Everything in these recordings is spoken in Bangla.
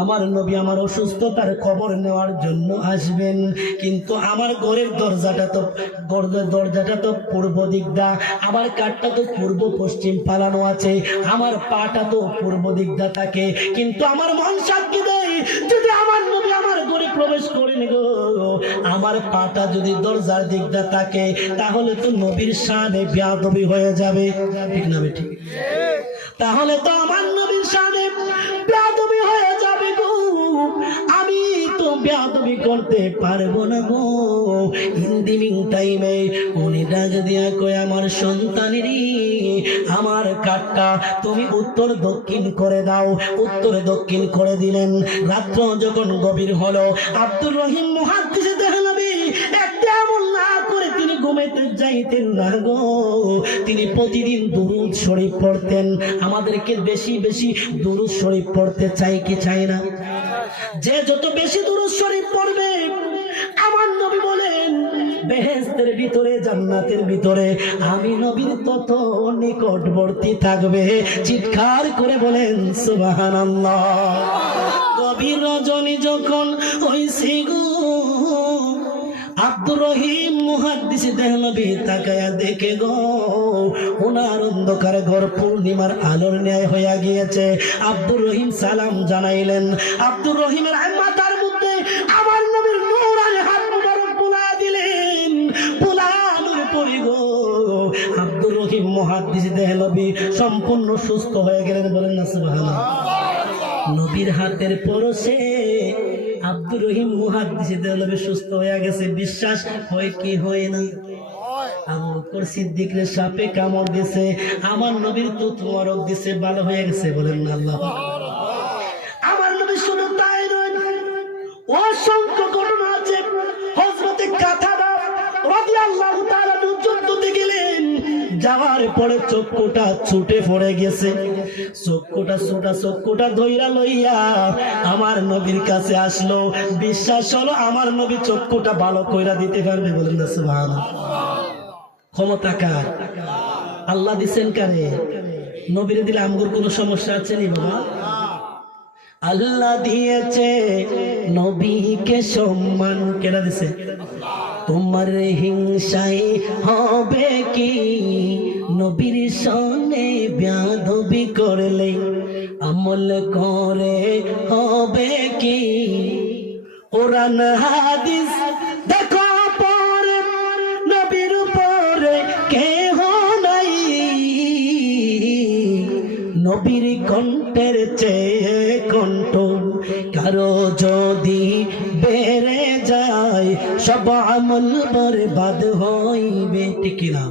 আমার নবী আমার অসুস্থতার খবর নেওয়ার জন্য আসবেন। কিন্তু আমার ঘরের দরজাটা তো দরজাটা তো পূর্ব দিকটা আমার কাঠটা তো পূর্ব পশ্চিম পালানো আছে। আমার পাটা তো পূর্ব দিকটা থাকে। কিন্তু আমার মন সাক্ষী দেয় যদি আমার নবী আমার ঘরে প্রবেশ করেন গো, আমার পাটা যদি দরজার দিকটা থাকে, তাহলে তো নবীর সামনে বেয়াদবি হয়ে যাবে। ঠিক না ঠিক? তাহলে তো আমার নবীর সামনে বেয়াদবি হয়ে যাবে গো। আমি তো বেয়াদবি করতে পারব না গো। ইন্দিমিং টাইমে উনি ডাক দিয়া কয়, আমার সন্তানেরই আমার কাঠটা তুমি উত্তর দক্ষিণ করে দাও। উত্তর দক্ষিণ করে দিলেন। রাত্র যখন গভীর হলো, আব্দুর রহিম মহাদ্দেশে ঘুমাইতে না গো। তিনি প্রতিদিন দুরুদ শরীফ পড়তেন। আমাদেরকে বেশি বেশি দুরুদ শরীফ পড়তে চাই কি চাই না? যে যত বেশি দুরুদ শরীফ পড়বে, আমার নবী বলেন বেহেস্তের ভিতরে, জান্নাতের ভিতরে আমি নবীর তত নিকটবর্তী থাকবে। চিৎকার করে বলেন, সুবহানাল্লাহ। গভীর রজনী যখন হইছে গো আব্দুর রহিম মুহাদ্দিসি দেহলবি তাকায়া দেখে গো ওনার অন্ধকার ঘর পূর্ণিমার আলোর ন্যায় হইয়া গিয়েছে। আব্দুর রহিম সালাম জানাইলেন, আব্দুর রহিমের মাথার মধ্যে আমার নবীর নূরানি হাত মুবারক বুলায়া দিলেন বুলানোর পরে গো। আব্দুর রহিম মুহাদ্দিসি দেহলবি সম্পূর্ণ সুস্থ হয়ে গেলেন বলেন না, সুবহানাল্লাহ। নবীর হাতের পরশে আব্দুর রহিম মুহাদ্দিসে দেওয়ালবে সুস্থ হয়ে গেছে। বিশ্বাস হয় কি হয় না? আবু সাপে কামড় দিছে। আমার নবীর তো তোমারক দিছে, ভালো হয়ে গেছে বলেন আল্লাহ। আমার নবী শুধু তাই নয়, অসংখ্য ঘটনা আছে। হজরতে কাথারা রাদিয়াল্লাহু তাআলা যুদ্ধতে গেলেন যাওয়ার পরে চক্ষুটা ছুটে পড়ে গেছে। চক্ষুটা ছোটা চক্ষুটা ধইরা লইয়া আমার নবীর কাছে আসলো। বিশ্বাস হলো আমার নবী চক্ষুটা ভালো কইরা দিতে পারবে বলেন না ক্ষমতা কার? আল্লাহ দিছেন কারে? নবীরে দিলে আমগুর কোনো সমস্যা আছে নি বাবা? আল্লাহ দিয়েছে নবীকে সম্মান। কেনা দিছে? তোমার হিংসাই হবে কি? নবীর সনে ব্যাধবি করলে আমল করে হবে কি? কোরআন, হাদিস দেখো পরে, নবীর উপরে কেহ নাই। নবীর কণ্ঠের চেয়ে কণ্ঠ কারও যদি বেড়ে সব আমল বরবাদ হইবে। ঠিক না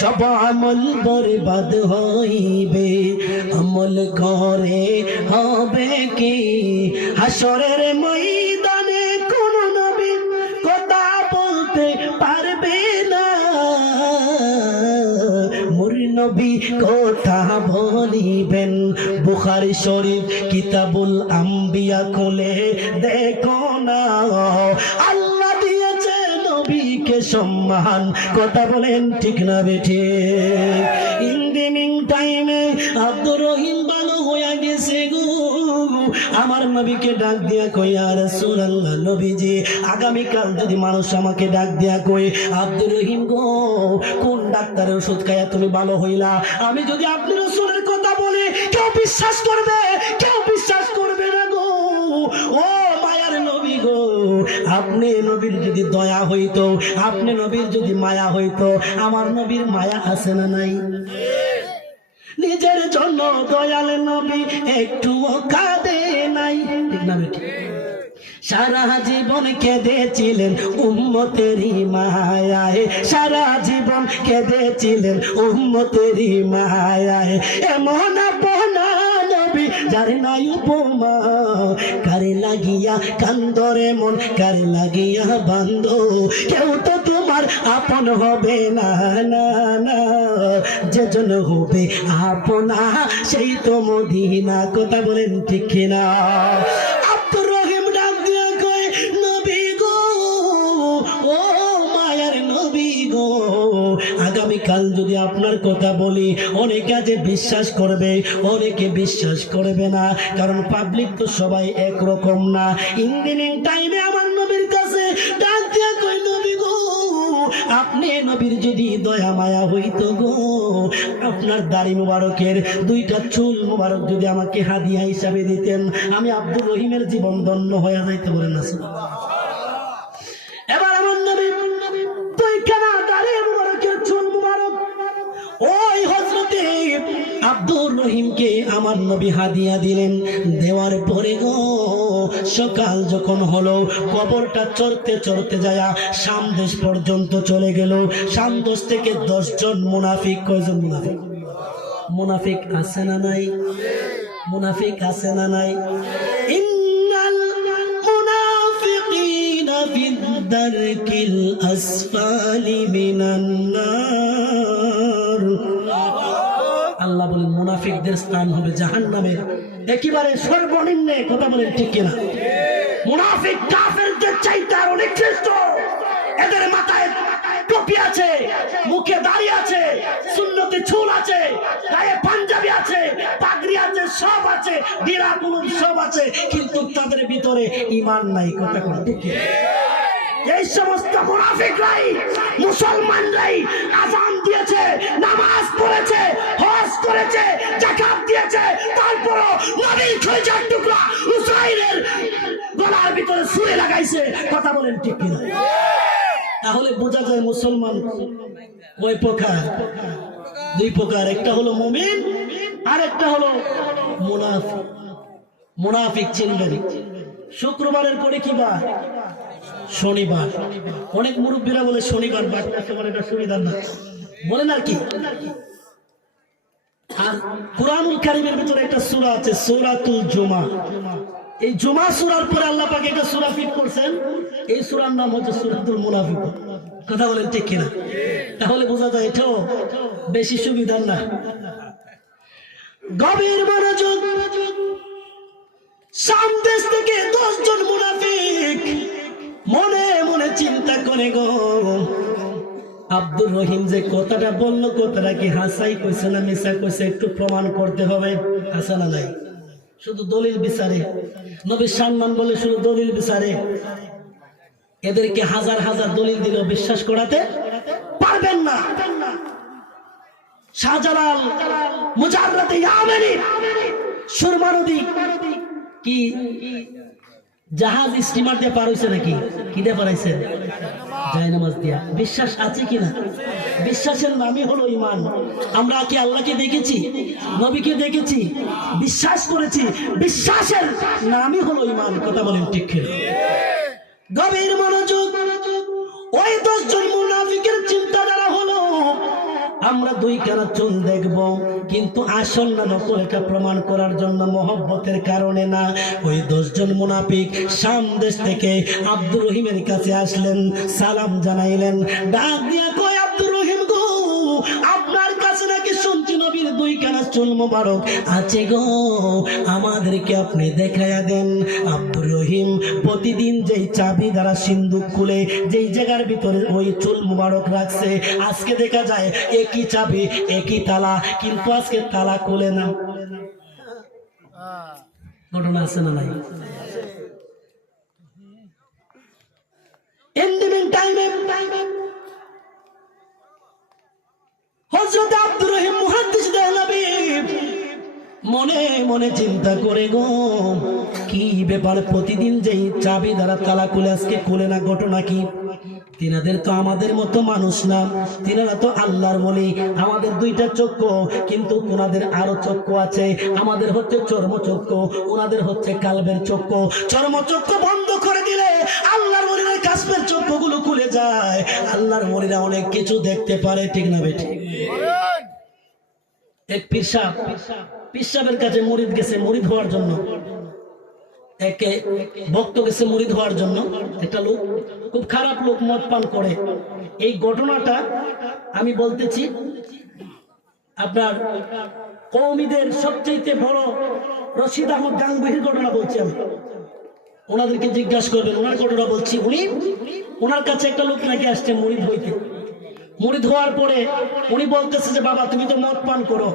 সব আমল বরবাদ হইবে। আমল করে হবে কি? হাসরের ময়দানে কোন নবী কথা বলতে পারবে না। মোর নবী কথা বলিবেন। বুখারি শরীফ কিতাবুল আম্বিয়া খুলে দেখো না। আল্লাহ সম্মান। কথা বলেন, ঠিক না বেঠে ইন দি মিন টাইমে আব্দুর রহিম ভালো হইয়া গেছে গো। আমার নবীকে ডাক দিয়া কই আর রাসূলুল্লাহ, নবীজি, আগামীকাল যদি মানুষ আমাকে ডাক দিয়া কই, আব্দুর রহিম গো, কোন ডাক্তারের ওষুধ খাইয়া তুমি ভালো হইলা? আমি যদি আপনি রসুলের কথা বলি, কেউ বিশ্বাস করবে? কেউ বিশ্বাস করবে না গো। ও আপনি নবীর যদি দয়া হইতো, আপনি নবীর যদি মায়া হইতো, আমার নবীর মায়া আছে না নাই? নিজের জন্য দয়াল নবী একটুও কাঁদে নাই। সারা জীবন কেঁদেছিলেন উম্মতেরই মায়ায়। সারা জীবন কেঁদেছিলেন উম্মতেরই মায়ায়। এমন আপনা যার নাই উপমা, কারে লাগিয়া কান্দরে মন, কারে লাগিয়া বান্ধ। কেউ তো তোমার আপন হবে না না না। যেজন হবে আপনা, সেই তো মদিনা। কথা বলেন ঠিক কিনা? আগামীকাল যদি আপনার কথা বলি, অনেকে আজ বিশ্বাস করবে, অনেকে বিশ্বাস করবে না। কারণ পাবলিক তো সবাই একরকম না। ইঞ্জিনিয়ারিং টাইমে আমার নবীর কাছে ডাক দিয়া কই নবী গো, আপনি নবীর যদি দয়া মায়া হইতো গো, আপনার দাড়ি মুবারকের দুইটা চুল মুবারক যদি আমাকে হাদিয়া হিসাবে দিতেন, আমি আব্দুর রহিমের জীবন ধন্য হয়ে যাইতে বলেন না আব্দুর রহিমকে আমার নবী হাদিয়া দিলেন। দেওয়ার পরে গো সকাল যখন হলো, কবরটা চড়তে চড়তে যায় সামদেশ পর্যন্ত চলে গেল। সামদেশ থেকে দশজন মুনাফিক, কয়জন মুনাফিক? মুনাফিক আছে না নাই? মুনাফিক আছে না নাই? মুনাফিকিনা ফিদ দারকিল আসফালি মিনান আল্লাহ বলেন মুনাফিকদের স্থান হবে জাহান্নামে। একেবারে সর্বনিম্নে, কথা বলেন ঠিক কিনা? মুনাফিক কাফেরদের চাইতে আর অনেক শ্রেষ্ঠ এদের মাথায় টুপি আছে, মুখে দাড়ি আছে, সুন্নতে চুল আছে, গায়ে পাঞ্জাবি আছে, পাগড়ি আছে, সব আছে বিরা সব আছে, কিন্তু তাদের ভিতরে ইমান নাই, কথা কোন ঠিক কিনা? এই সমস্ত মুনাফিকরাই, মুসলমানরাই আজান দিয়েছে, নামাজ পড়েছে, হজ করেছে জাকাত দিয়েছে। তারপরও নবীর খোঁজার টুকরা উসাইরের গলার ভিতরে সুরে লাগাইছে। কথা বলেন ঠিক কিনা? তাহলে বোঝা যায় মুসলমান কয় প্রকার? দুই প্রকার, একটা হলো মুমিন আর একটা হলো মুনাফিক। মুনাফিক চিনবেন। শুক্রবারের পরে কি বার? শনিবার। অনেক মুরব্বীরা বলে শনিবার, বাট একেবারে এটা সুবিধা না। বলেন আর কি? তাহলে বোঝা যায় এটাও বেশি সুবিধার না। গভীর মনোযোগ থেকে দশজন মুনাফিক মনে মনে চিন্তা করে গো আব্দুর রহিম যে কথাটা বলল কথাটা কি হাসাই কইছে না মিশা কইছে একটু প্রমাণ করতে হবে হাসা না নাই শুধু দলিল বিচারে নবীর সম্মান বলে শুধু দলিল বিচারে এদেরকে হাজার হাজার দলিল দিলেও বিশ্বাস করাতে পারবেন না শাহজালাল মুজাররাতে ইয়ামেনি সুরমা নদী কি জাহাজ স্টিমার দিয়ে পার হইছে নাকি? কি দিয়ে পারাইছে যায় নামাজ দিয়া। বিশ্বাস আছে কিনা বিশ্বাসের নামই হলো ইমান আমরা কি আল্লাহকে দেখেছি? নবীকে দেখেছি? বিশ্বাস করেছি। বিশ্বাসের নামই হলো ইমান কথা বলেন ঠিক? গভীর মনোযোগ। ওই দশজন মুনাফিকের হলো আমরা দুই কানা চুল দেখব, কিন্তু আসল না নকল এটা প্রমাণ করার জন্য মহব্বতের কারণে না। ওই দশজন মুনাফিক শাম দেশ থেকে আব্দুর রহিমের কাছে আসলেন, সালাম জানাইলেন। ডাক দিয়া কয় চুল মোবারক আছে গো। আমাদেরকে আপনি দেখাইয়া দেন। আব্দুর রহিম প্রতিদিন যেই চাবি দ্বারা সিন্ধুক খুলে, যেই জায়গার ভিতরে ওই চুল মুবারক রাখছে, আজকে দেখা যায় একই চাবি, একই তালা, কিন্তু আজকে তালা খুলে না। ঘটনা আছে না নাই? হজরত আব্দুর রহিম মুহাদ্দিস মনে মনে চিন্তা করে গো, কি ব্যাপার প্রতিদিন যেই চাবি দ্বারা তালা খুলে আজকে খুলে না, ঘটনা কি? তিনাদের তো আমাদের মতো মানুষ না, তিনারা তো আল্লাহর বলি, আমাদের দুইটা চক্ষু, কিন্তু ওনাদের আরও চক্ষু আছে, আমাদের হচ্ছে চর্ম চক্ষু, ওনাদের হচ্ছে কালবের চক্ষু। চর্ম চক্ষু বন্ধ করে দিলে আল্লাহর বলির কাশ্মের চক্ষুগুলো খুলে যায়, আল্লাহর বলিরা অনেক কিছু দেখতে পারে, ঠিক না বেঠি এক পিসাব পিসাবের কাছে মরিদ গেছে, মরিদ হওয়ার জন্য। একে ভক্ত গেছে মরিদ হওয়ার জন্য। একটা লোক, খুব খারাপ লোক মদ পান করে। এই ঘটনাটা আমি বলতেছি, আপনার কৌমিদের সবচেয়ে বড় রশিদ আহমদ গাঙ্গুহির ঘটনা বলছি আমি। ওনাদেরকে জিজ্ঞাসা করবেন, ওনার ঘটনা বলছি। উনি ওনার কাছে একটা লোক নাকি আসছে মরিদ হইতে। মুড়ি ধোয়ার পরে উনি বলতেছে যে, বাবা, তুমি তো মদ পান করো।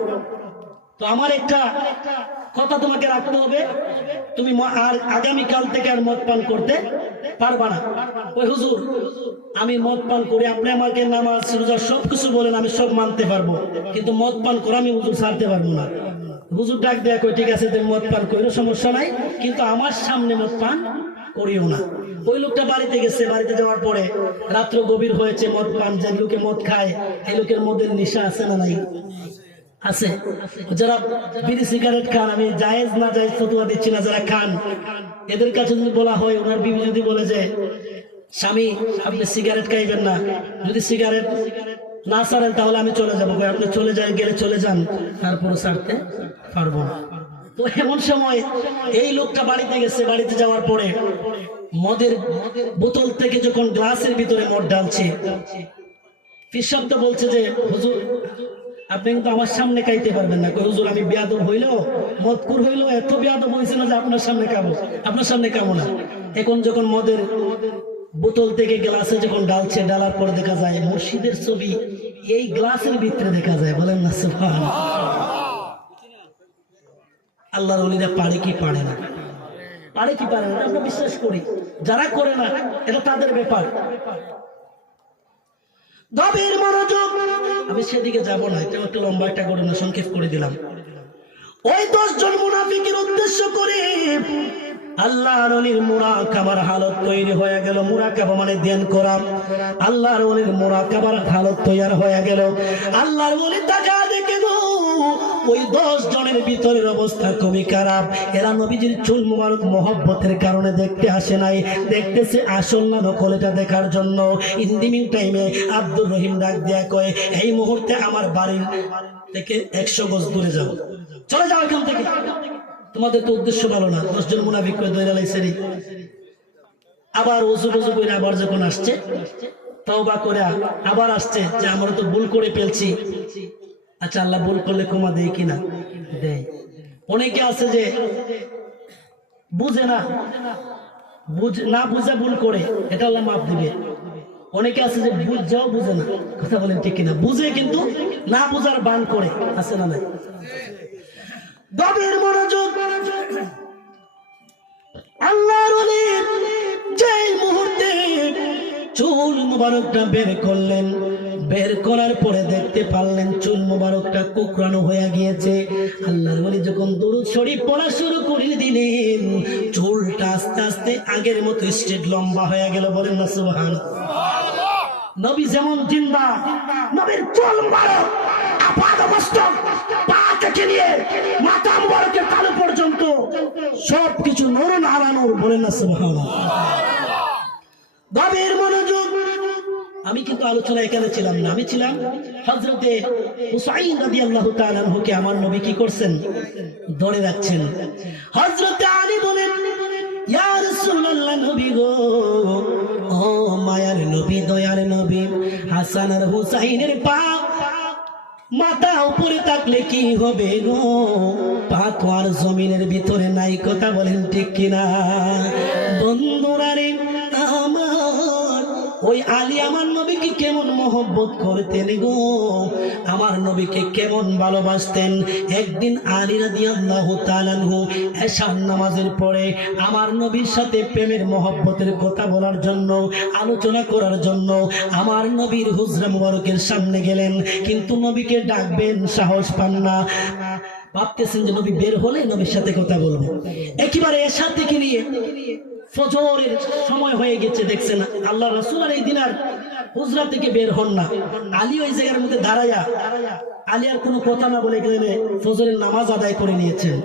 তো আমার একটা কথা তোমাকে রাখতে হবে। তুমি আর আগামী কাল থেকে আর মদ পান করতে পারবা না। ওই হুজুর, আমি মদ পান করি, আপনি আমাকে নামাজ, রোজা সব কিছু বলেন, আমি সব মানতে পারব। কিন্তু মদ পান করে আমি হুজুর ছাড়তে পারব না। হুজুর ডাক দেয়া কই ঠিক আছে, তুমি মদ পান করিও সমস্যা নাই। কিন্তু আমার সামনে মদ পান করিও না। ওই লোকটা বাড়িতে গেছে, বাড়িতে যাওয়ার পরে রাত্র গভীর হয়েছে, মদ পান, যে লোকে মদ খায়, এই লোকের মদের নেশা আছে না নাই? আছে। যারা বিড়ি, সিগারেট খান, আমি জায়েজ না জায়েজ ফতুয়া দিচ্ছি না, যারা খান, এদের কাছে যদি বলা হয়, ওনার বিবি যদি বলে যে, স্বামী, আপনি সিগারেট খাইবেন না, যদি সিগারেট না ছাড়েন, তাহলে আমি চলে যাব। আপনি চলে যান, গেলে চলে যান তারপরে ছাড়তে পারব না। তো এমন সময় এই লোকটা বাড়িতে গেছে, বাড়িতে যাওয়ার পরে মদের বোতল থেকে যখন গ্লাসের ভিতরে মদ ডালছে কৃষক তো বলছে যে, হুজুর, আপনি কিন্তু আমার সামনে খাইতে পারবেন না। হুজুর, আমি বেয়াদব হইলেও মদকুর হইলেও এত বেয়াদব হয়েছে না যে আপনার সামনে খাব, আপনার সামনে খাব না। এখন যখন মদের বোতল থেকে গ্লাসে যখন ডালছে ডালার পরে দেখা যায় মুর্শিদের ছবি এই গ্লাসের ভিতরে দেখা যায়, বলেন না সুফান আল্লাহর অলিরা পারে কি পারে না? পারে কি পারে না? আমরা বিশ্বাস করি। যারা করে না, এটা তাদের ব্যাপার। আমি সেদিকে যাব না, এটা একটু লম্বা একটা ঘটনা সংক্ষেপ করে দিলাম। ওই দশ জন মুনাফিকের উদ্দেশ্য করে আল্লাহর অলির মুরাকাবার হালত তৈরি হয়ে গেল। মুরাকাবা মানে ধ্যান করা। আল্লাহর অলির মুরাকাবার হালত তৈরি হয়ে গেল। আল্লাহর অলি টাকা দেখে ওই দশ জনের ভিতরের অবস্থা খুবই খারাপ। এরা নবীজির চুল মুবারক মহব্বতের কারণে দেখতে আসে নাই। দেখতেছে আসল না নকল এটা দেখার জন্য। ইন্দিমিং টাইমে আব্দুর রহিম ডাক দেয়া কয়, এই মুহূর্তে আমার বাড়ির থেকে একশো গজ দূরে যাও। চলে যাও এখান থেকে। তোমাদের তো উদ্দেশ্য ভালো না। দশজন মুনাফিক করে দৈরা লাইছে রে। আবার ওজু টজু করে আবার যখন আসছে, তওবা করে আবার আসছে যে, আমরা তো ভুল করে ফেলছি। আচ্ছা আল্লাহ ভুল করলে ক্ষমা দেয় কিনা? দেয়। অনেকে আছে যে বুঝে না না বুঝে ভুল করে, এটা আল্লাহ মাপ দিবে। অনেকে আছে যে বুঝাও বুঝে না, কথা বলেন ঠিক কিনা? বুঝে কিন্তু না বুঝার বান করে, আছে না নাই? মনোযোগ। আল্লাহর যেই মুহূর্তে চুল মুবারকটা বের করলেন বের করার পরে দেখতে পারলেন চুল মুবারকটা কুকরানো হয়ে গিয়েছে। আল্লাহর বলি যখন দুরুদ শরীফ পড়া শুরু করে দিলেন, চুলটা আস্তে আস্তে আগের মতো স্ট্রেট লম্বা হয়ে গেল বলেন না, সুবহান। নবী যেমন জিন্দা, নবীর চুল মুবারক আপাদ মস্তক পা থেকে নিয়ে মাথা মুবারকের তালু পর্যন্ত সবকিছু নরুন আলানুর বলেন না সুবহানাল্লাহ গভীর মনোযোগ আমি কিন্তু আলোচনা এখানে ছিলাম না। আমি ছিলাম হজরতে হুসাইন রাদিয়াল্লাহু তাআলা আনহুকে আমার নবী কি করছেন? ধরে রাখছেন। হজরতে আলী বলেন হাসান আর পা মাথা উপরে গো? জমিনের ভিতরে নাই, কথা বলেন ঠিক কিনা? বন্ধুরা রে ওই আলী আমার নবীকে কেমন মহব্বত করতেন গো? আমার নবীকে কেমন ভালোবাসতেন। একদিন আলী রাদিয়াল্লাহু তাআলাহু এশার নামাজের পরে আমার নবীর সাথে প্রেমের মহব্বতের কথা বলার জন্য, আলোচনা করার জন্য আমার নবীর হুজরা মুবারকের সামনে গেলেন। কিন্তু নবীকে ডাকবেন, সাহস পান না। ভাবতেছেন যে নবী বের হলে নবীর সাথে কথা বলব। একেবারে এসার থেকে নিয়ে ফজরের সময় হয়ে গেছে, দেখছেন? আল্লাহ রসুল আর এই দিন আর হুজরা থেকে বের হন না। আলী ওই জায়গার মধ্যে দাঁড়ায়া, আলী আর কোনো কথা না বলে গেলে ফজরের নামাজ আদায় করে নিয়েছেন।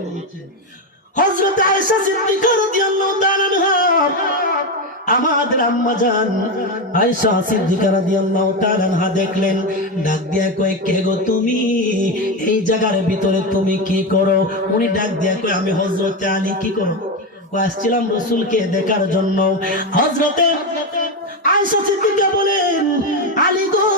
হজরত আয়েশা সিদ্দিকা রাদিয়াল্লাহু তাআলা আমাদের আম্মা জান আয়েশা সিদ্দিকা রাদিয়াল্লাহু তাআলা আনহা দেখলেন, ডাক দিয়া কয়, কে গো তুমি? এই জায়গার ভিতরে তুমি কি করো? উনি ডাক দিয়া কয়, আমি হযরতে আলী, কি করো? আসছিলাম রসুলকে দেখার জন্য। হজরতে আয়েশা সিদ্দিকা বলেন, আলী গো,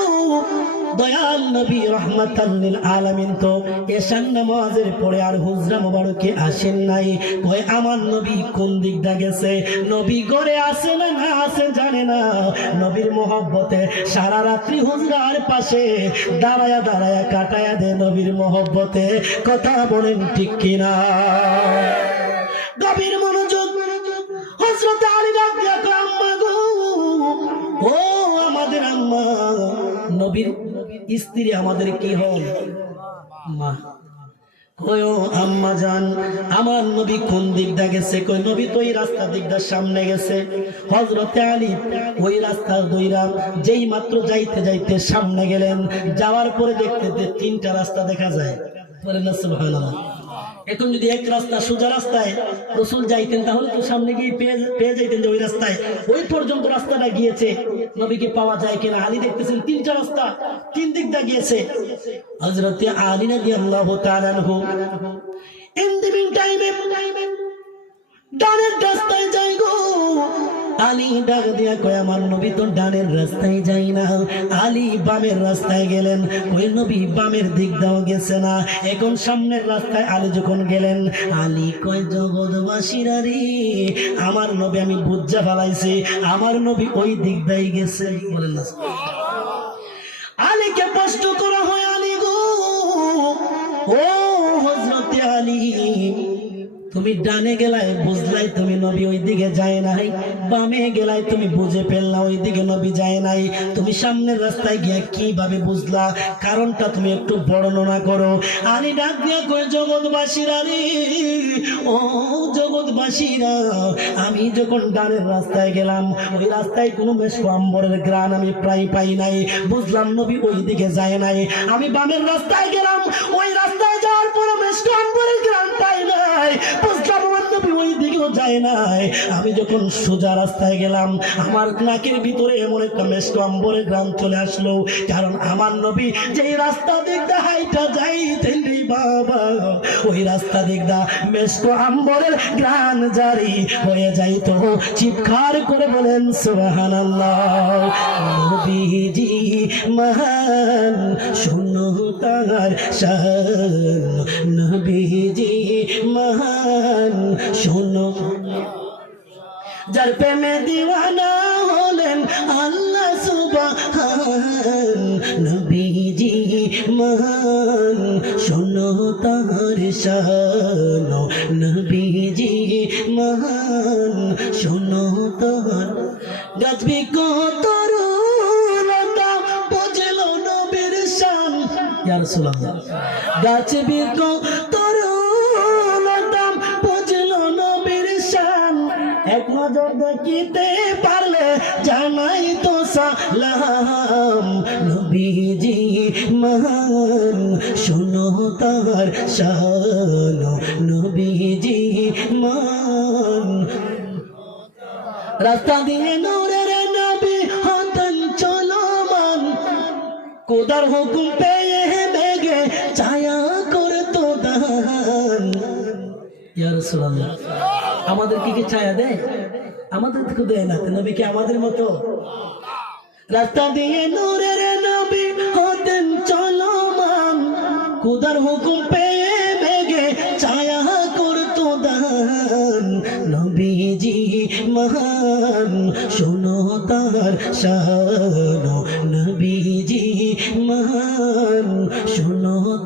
দয়াল নবী রহমাতাল্লিল আলামিন তো এশান নামাজের পরে আর হুজরা মোবারকে আসেন নাই। কয়, আমার নবী কোন দিকটা গেছে? নবী গড়ে আসে না না আসে জানে না। নবীর মোহব্বতে সারা রাত্রি হুজরার পাশে দাঁড়ায়া দাঁড়ায়া কাটায়া দে নবীর মোহব্বতে। কথা বলেন ঠিক কিনা? গভীর মনোযোগ। হজরত আলী ডাক আম্মা গো, ও আমাদের আম্মা, নবীর স্ত্রী আমাদের কি হল? মা আম্মা জান, আমার নবী কোন দিকটা গেছে? কই নবী তো এই রাস্তা দিকটা সামনে গেছে। হজরতে আলী ওই রাস্তা দইরা যেই মাত্র যাইতে যাইতে সামনে গেলেন, যাওয়ার পরে দেখতে দেখতে তিনটা রাস্তা দেখা যায়। বলেন না, সুবহানাল্লাহ। এখন যদি এক রাস্তা সোজা রাস্তায় রসুল যাইতেন, তাহলে তো সামনে গিয়ে পেয়ে পেয়ে যাইতেন যে ওই রাস্তায়। ওই পর্যন্ত রাস্তাটা গিয়েছে। নবীকে পাওয়া যায় কিনা? আলী দেখতেছেন তিনটা রাস্তা, তিন দিক দা গিয়েছে। হজরতে আলী নদী আল্লাহ তাআলাহু ইন দি টাইমে ডানের রাস্তায় যাই গো। আলী ডাক দিয়া কয়, আমার নবী তো ডানের রাস্তায় যাই না। আলী বামের রাস্তায় গেলেন। ওই নবী বামের দিক দাও গেছে না। এখন সামনের রাস্তায় আলী যখন গেলেন, আলী কয়, জগৎবাসীরা রে, আমার নবী আমি বুজ্জা ফেলাইছি। আমার নবী ওই দিক দাই গেছে। বলেন আলীকে প্রশ্ন তুমি ডানে গেলায় বুঝলাই তুমি নবী ওই দিকে যায় নাই। বামে গেলায় তুমি বুঝে ফেললা ওই দিকে নবী যায় নাই। তুমি সামনের রাস্তায় গিয়ে কীভাবে বুঝলা? কারণটা তুমি একটু বর্ণনা করো। আলী ডাক দিয়ে কই জগৎবাসীরা রে, ও জগৎবাসীরা, আমি যখন ডানের রাস্তায় গেলাম, ওই রাস্তায় কোনো বেশ আম্বরের গ্রান আমি প্রায় পাই নাই। বুঝলাম নবী ওই দিকে যায় নাই। আমি বামের রাস্তায় গেলাম, ওই রাস্তায় যাওয়ার পরে বেশ আম্বরের গ্রান পাই নাই। আমি যখন সোজা রাস্তায় গেলাম, আমার নাকের ভিতরে এমন একটা মেষ্ট আম্বরের গ্রাম চলে আসলো। কারণ আমার নবী যেই রাস্তা দেখতে হাইটা যাইতেন রে বাবা, ওই রাস্তা দেখদা গ্রান জারি হয়ে যাইতো। চিৎকার করে বলেন, সুবহানাল্লাহ, নবীজি মহান, শুনো শান, নবীজি মহান। শুনো। যার প্রেমে দিওয়ানা হলেন আল্লাহ সুবহান, নবীজি মহান। শোনো তার শান, নবীজি মহান। শোনো তার গাছবি কত বুঝলো নবীর শান। ইয়া রাসূলুল্লাহ। গাছ বিকো এক নজর দেখিতে পারলে জানাই তো সালাম। নবীজি মহান শোনো তার শান। নবীজি মহান রাস্তা দিয়ে নূরের নবী হতেন চলমান। কোদার হুকুম পেয়ে বেগে ছায়া করতো দান। ইয়া রাসূলুল্লাহ। আমাদের কি ছায়া দেয়? আমাদের তো দেয় না। নবী কি আমাদের মতো? রাস্তা দিয়ে নূরের নবী হতেন চলমান। কুদার হুকুম পেয়ে বেগে ছায়া করতো দান। নবীজি মহান, শোনো তার শান। নবীজি মহান।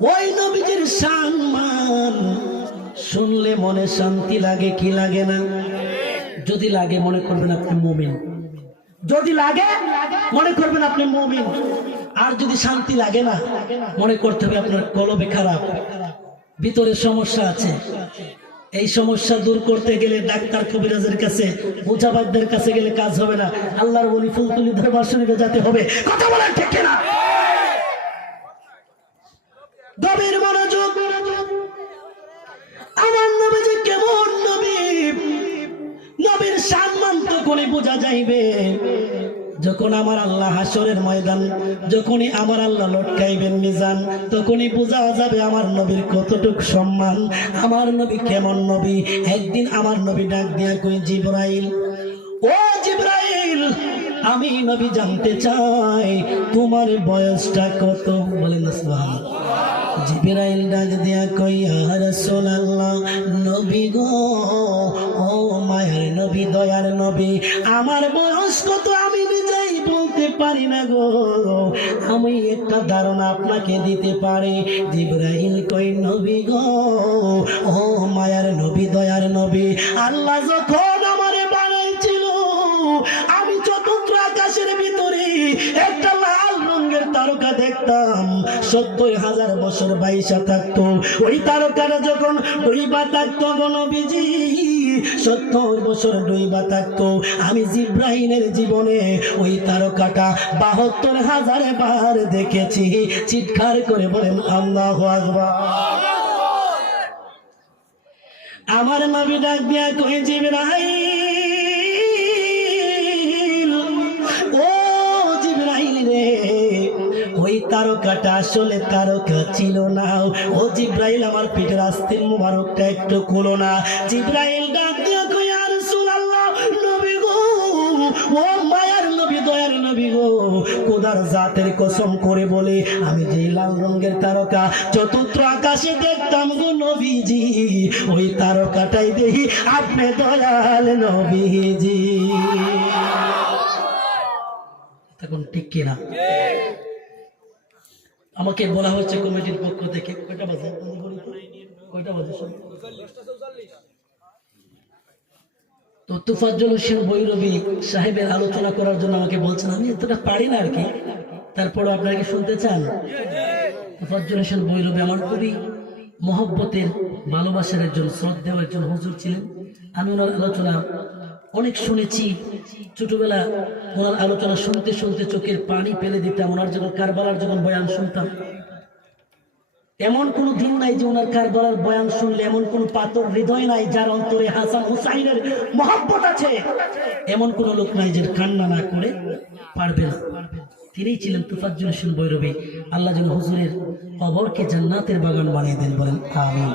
ওই নবীজির সম্মান। শুনলে মনে শান্তি লাগে, কি লাগে না? যদি লাগে, মনে করবেন আপনি মুমিন। যদি লাগে, মনে করবেন আপনি মুমিন। আর যদি শান্তি লাগে না, মনে করতে হবে আপনার কলবে খারাপ। ভিতরে সমস্যা আছে। এই সমস্যা দূর করতে গেলে ডাক্তার কবিরাজের কাছে মুজাবাদদের কাছে গেলে কাজ হবে না। আল্লাহর বলি ফুলতুলি ধরে শরীফে যেতে হবে। কথা বলেন ঠিক কিনা? গভীর মনোযোগ। আমার নবী যে কেমন নবী? নবীর সম্মান তখনই বোঝা যাইবে। যখন আমার আল্লাহ হাসরের ময়দান, যখনই আমার আল্লাহ লটকাইবেন মিজান, তখনই বোঝা যাবে আমার নবীর কতটুক সম্মান। আমার নবী কেমন নবী? একদিন আমার নবী ডাক দিয়া কই জিব্রাইল, ও জিব্রাইল, আমি নবী জানতে চাই, তোমার বয়সটা কত? বলেন সুবহানাল্লাহ। জিবরাইল ডাক দিয়া কইয়া রাসূলুল্লাহ, নবী গো, ও মায়ের নবী, দয়ার নবী, আমার বয়স কত আমি নিজেই বলতে পারি না গো। আমি একটা ধারণা আপনাকে দিতে পারি। জিবরাইল কই নবী গো, ও মায়ের নবী, দয়ার নবী, আল্লাহ যখন সত্তর হাজার বছর বাইশা থাকতো। ওই তারকাটা যখন ডুইবা থাকতো গণবিজি সত্তর বছর ডুইবা থাকতো। আমি জিব্রাহিমের জীবনে ওই তারকাটা বাহাত্তর হাজার বার দেখেছি। চিৎকার করে বলেন, আল্লাহ আকবার। আমার নবী ডাক দিয়া কই জিবরাইল! ওই তারকাটা আসলে তারকা ছিল না। ও জিব্রাইল আমার পিঠের আস্তির মুবারকটা একটু খুলো না। জিব্রাইল ডাক আর রাসূলুল্লাহ নবী গো ও মায়ার নবী দয়ার নবী গো কোদার জাতের কসম করে বলে আমি যে লাল রঙের তারকা চতুর্থ আকাশে দেখতাম গো নবীজি ওই তারকাটাই দেখি আপনি দয়াল নবীজি। তখন ঠিক কিনা আমাকে বলা হচ্ছে কমিটির পক্ষ থেকে। কয়টা বাজে? কয়টা বাজে? তো তুফাজ্জল হোসেন বৈরবী সাহেবের আলোচনা করার জন্য আমাকে বলছেন, আমি এতটা পারি না আর কি। তারপরও আপনারা কি শুনতে চান? তুফাজ্জল হোসেন বৈরবী আমার খুবই মহব্বতের, ভালোবাসার একজন, শ্রদ্ধেয় একজন হুজুর ছিলেন। আমি ওনার আলোচনা অনেক শুনেছি, ছোটবেলা ওনার আলোচনা শুনতে শুনতে চোখের পানি ফেলে দিতাম, ওনার যখন কারবালার যখন বয়ান শুনতাম। এমন কোন দিন নাই যে ওনার কারবালার বয়ান শুনলে এমন কোন পাথর হৃদয় নাই যার অন্তরে হাসান হুসাইনের মহব্বত আছে। এমন কোন লোক নাই যে কান্না না করে পারবে না। তিনিই ছিলেন তুফাজ্জুল হোসেন বৈরবী। আল্লাহ যেন হুজুরের কবরকে জান্নাতের বাগান বানিয়ে দেন বলেন, আমিন।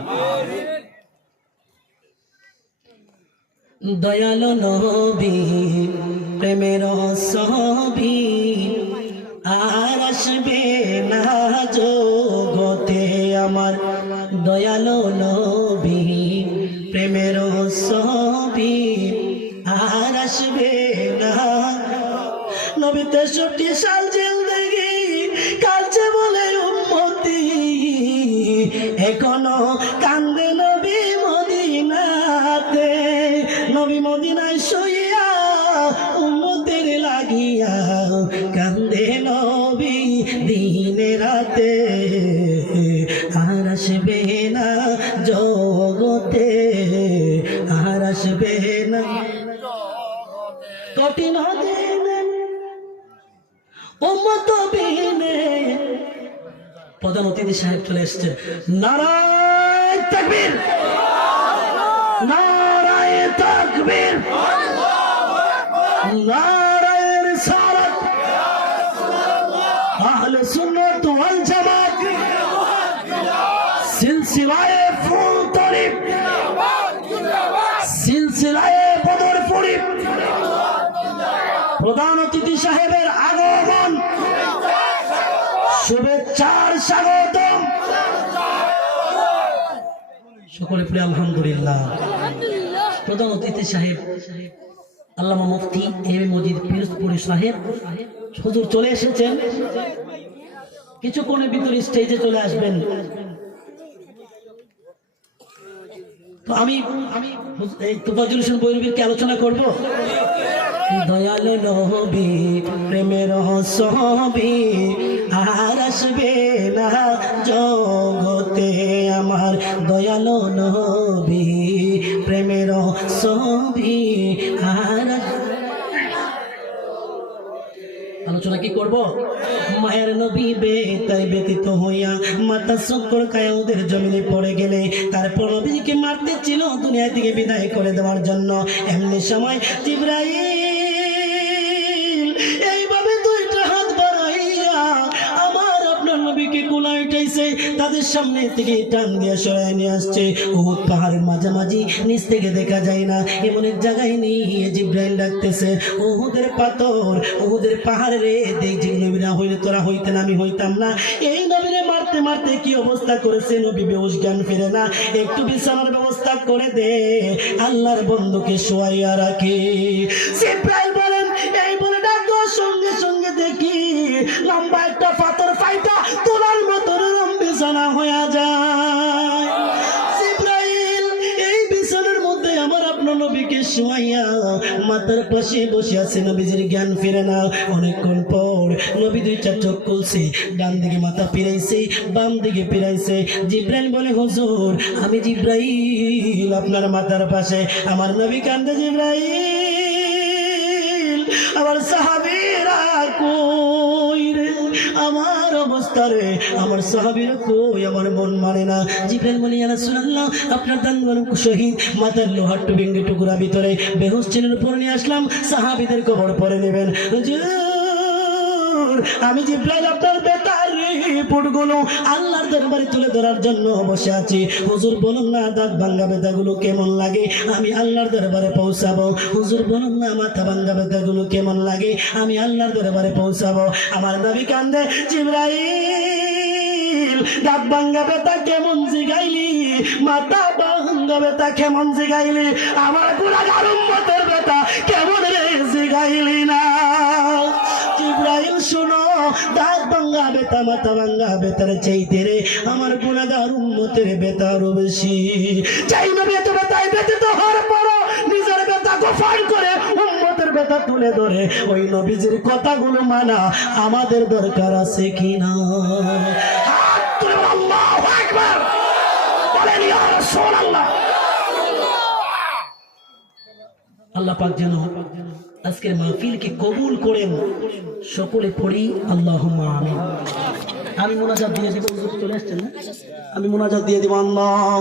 দয়াল নবী, প্রেমের সবি আর আসবে না জগতে আমার দয়াল নবী, প্রেমের সবি আর আসবে না। নবী তেষট্টি সাল জেল দেখি, কালচে বলে উম্মতি, এখনও কঠিন প্রধান অতিথি সাহেব চলে এসছে। নারায় তাকবীর! নারায়ণ তাকবীর! প্রধান অতিথি সাহেবের আগমন। শুভেচ্ছার স্বাগতম। সকলে প্রিয় আলহামদুলিল্লাহ। প্রধান অতিথি সাহেব, আল্লামা মুফতি এম মজিদ পিরোজপুরি সাহেব, হুজুর চলে এসেছেন। কিছুক্ষণের ভিতরে স্টেজে চলে আসবেন। তো আমি আমি এই তুফাজুল হোসেন বৈরবীরকে আলোচনা করব। দয়াল নবী প্রেমের সবি আর আসবে না জগতে আমার দয়াল নবী প্রেমের সবি আর আলোচনা কি করব? মায়ের নবী বে তাই ব্যতীত হইয়া মাতা কায়া ওদের জমিনে পড়ে গেলে তারপর নবীকে মারতে ছিল দুনিয়া থেকে বিদায় করে দেওয়ার জন্য। এমনি সময় জিব্রাইল সামনে থেকে টান দিয়ে সরাই নিয়ে আসছে। উহুদ পাহাড়ের মাঝামাঝি, নিচ থেকে দেখা যায় না। এমন এক জায়গায় নিয়ে জিব্রাইল ডাকতেছে, উহুদের পাথর, উহুদের পাহাড়ে রে, দেখ যে নবীরা হইলে তোরা হইতেন, আমি হইতাম না। এই নবীরে মারতে মারতে কি অবস্থা করেছে? নবী বেউস জ্ঞান ফিরে না। একটু বিছানার ব্যবস্থা করে দে, আল্লাহর বন্ধুকে শোয়াইয়া রাখে। জিব্রাইল বলেন, এই বলে ডাক সঙ্গে সঙ্গে দেখি, লম্বা একটা পাথর বিছানা হয়ে যায়। জিব্রাইল, এই বিছানার মধ্যে আমার আপনার নবীকে শোয়াইয়া মাথার পাশে বসে আছে, নবীজির জ্ঞান ফিরে না অনেকক্ষণ পর নবী দুইটা চোখ খুলছে, ডান দিকে মাথা ফিরাইছে, বাম দিকে ফিরাইছে। জিব্রাইল বলে, হুজুর, আমি জিব্রাইল, আপনার মাথার পাশে। আমার নবী কান্দে, জিব্রাইল, আমার সাহাবীরা আমার অবস্থা রে আমার সাহাবীরা কই, আমার মন মানে না। জিব্রাইল বলি ইয়া রাসূলুল্লাহ আপনার দান শহীদ, মাথার লোহার টুবিঙ্গি টুকরা ভিতরে বেহুশ ছেলের উপর নিয়ে আসলাম, সাহাবীদের কবর পরে নেবেন। আমি জিব্রাইল আপনার রিপোর্টগুলো আল্লাহর দরবারে তুলে ধরার জন্য বসে আছি। হুজুর, বলুন না, দাঁত ভাঙ্গা বেতাগুলো কেমন লাগে? আমি আল্লাহর দরবারে পৌঁছাবো। হুজুর, বলুন না, মাথা ভাঙ্গা বেতাগুলো কেমন লাগে? আমি আল্লাহর দরবারে পৌঁছাবো। আমার নবী কান্দে, জিব্রাইল, দাঁত ভাঙ্গা বেতা কেমন জিগাইলি? মাথা ভাঙ্গা বেতা কেমন জিগাইলি? আমার গুণাগার উম্মতের বেতা কেমন রে জিগাইলি না? জিব্রাইল, শুনো, দাঁত বেতা মাথা ভাঙ্গা বেতার চাইতে রে, আমার গুণাগার উম্মতের বেতা বেশি। চাই না বেত বেতায় ব্যতীত হওয়ার পরও নিজের বেতা গোফান করে উম্মতের বেতা তুলে ধরে, ওই নবীজির কথাগুলো মানা আমাদের দরকার আছে কিনা আল্লাহ পাক যেন আজকের মাহফিলকে কবুল করেন সকলে পড়ি আল্লাহ আমি মোনাজাত দিয়ে দিব চলে আসছেন আমি মোনাজাত দিয়ে দিব, আল্লাহ।